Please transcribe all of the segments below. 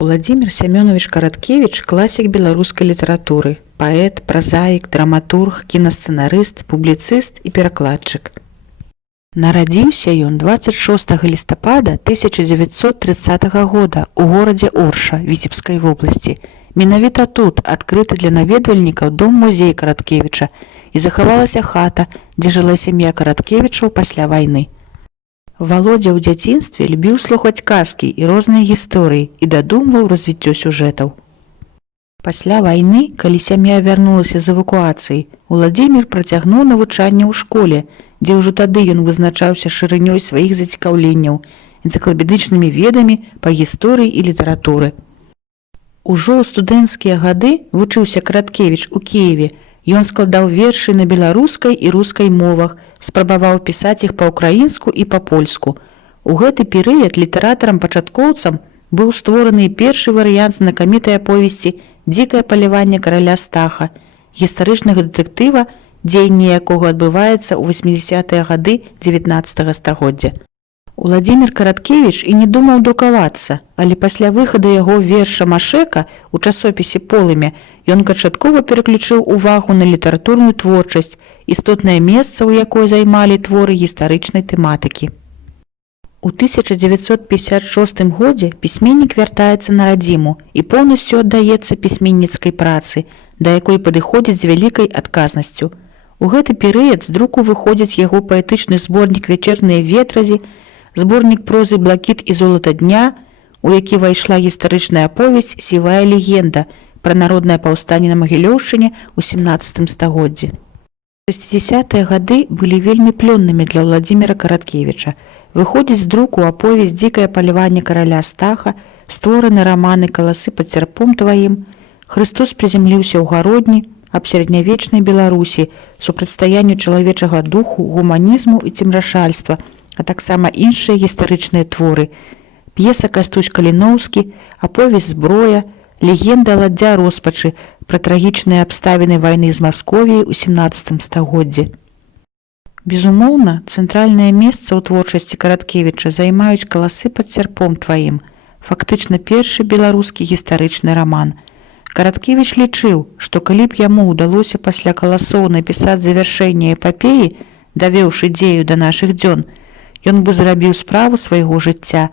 Владимир Семёнович Караткевич – класік беларускай літаратуры, паэт, празаік, драматург, кінасцэнарыст, публіцыст і перакладчык. Нарадзіўся ён 26 лістапада 1930 года ў горадзе Орша Віцебскай вобласці. Менавіта тут адкрыты для наведвальнікаў дом-музей Караткевіча і захавалася хата, дзе жыла сям'я Караткевічаў пасля вайны. Валодзя ў дзяцінстве любіў слухаць казкі і розныя гісторыі і дадумваў развіццё сюжэтаў. Пасля вайны, калі сям'я вярнулася з эвакуацыі, Уладзімір працягнуў навучанне ў школе, дзе ўжо тады ён вызначаўся шырынёй сваіх зацікаўленняў, энцыклапедычнымі ведамі па гісторыі і літаратуры. Ужо ў студэнцкія гады вучыўся Караткевіч у Кіеве. Ён складаў вершы на беларускай і рускай мовах, спрабаваў пісаць іх па-ўкраінску і па-польску. У гэты перыяд літаратарам-пачаткоўцам быў створаны першы варыянт знакамітай аповесці «Дзікае паляванне караля Стаха», гістарычнага дэтэктыва, дзеянне якога адбываецца ў 80-е гады 19 стагоддзя. Уладзімір Караткевіч і не думаў друкавацца, але пасля выхаду яго верша «Машэка» у часопісе «Полымя» ён канчаткова пераключыў увагу на літаратурную творчасць, істотнае месца, у якой займалі творы гістарычнай тэматыкі. У 1956 годзе пісьменнік вяртаецца на радзіму і поўнасцю аддаецца пісьменніцкай працы, да якой падыходзіць з вялікай адказнасцю. У гэты перыяд з друку выходзіць яго паэтычны зборнік «Вячэрныя ветразі», зборнік прозы «Блакіт і золата дня», у які вайшла гістарычная аповесць «Сівая легенда» пра народнае паўстанне на Магілёўшчыне ў 17 стагоддзі. 60-е гады былі вельмі плённымі для Владзіміра Караткевіча. Выходзіць з друку аповесць «Дзікае паляванне караля Стаха», створаны раманы «Каласы пад сярпом тваім», «Хрыстос прызямліўся ў гародні», аб сярэднявечнай Беларусі, супрацьстаянню чалавечага духу, гуманізму і цемрашальства, а таксама іншыя гістарычныя творы. П'еса «Кастусь Каліноўскі», аповесць «Зброя», легенда «Ладдзя роспачы» пра трагічныя абставіны вайны з Масковіяй у 17 стагоддзі. Безумоўна, цэнтральнае месца ў творчасці Караткевіча займаюць «Каласы пад сярпом тваім», фактычна першы беларускі гістарычны раман. Караткевіч лічыў, што калі б яму ўдалося пасля «Каласоў» напісаць завяршэнне эпапеі, давеўшы дзею да нашых дзён, ён бы зрабіў справу свайго жыцця.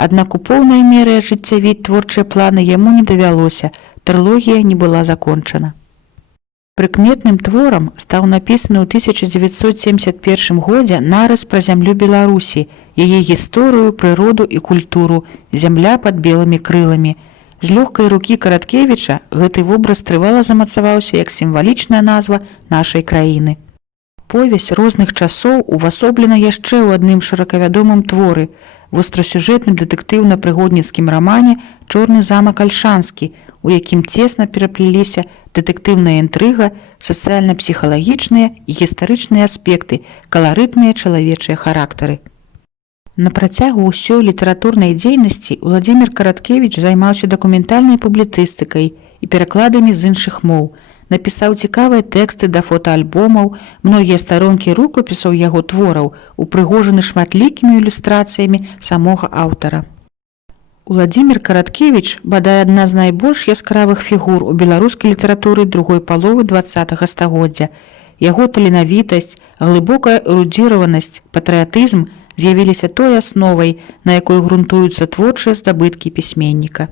Аднак у поўнай меры ажыццявіць творчыя планы яму не давялося, трылогія не была закончана. Прыкметным творам стаў напісаны ў 1971 годзе нарыс пра зямлю Беларусі, яе гісторыю, прыроду і культуру «Зямля пад белымі крыламі». З лёгкай рукі Караткевіча гэты вобраз трывала замацаваўся як сімвалічная назва нашай краіны. Повязь розных часоў увасоблена яшчэ ў адным шыракавядомым творы – вострасюжэтным дэтэктыўна-прыгодніцкім рамане «Чорны замак Альшанскі», у якім цесна пераплеліся дэтэктыўная інтрыга, сацыяльна-псіхалагічныя і гістарычныя аспекты, каларытныя чалавечыя характары. На працягу ўсёй літаратурнай дзейнасці Уладзімір Караткевіч займаўся дакументальнай публіцыстыкай і перакладамі з іншых моў, напісаў цікавыя тэксты да фотаальбомаў, многія старонкі рукапісаў яго твораў упрыгожаны шматлікімі ілюстрацыямі самога аўтара. Уладзімір Караткевіч бадай адна з найбольш яскравых фігур у беларускай літаратуры другой паловы 20-го стагоддзя. Яго таленавітасць, глыбокая эрудзіраванасць, патрыятызм з'явіліся той асновай, на якой грунтуюцца творчыя здабыткі пісьменніка.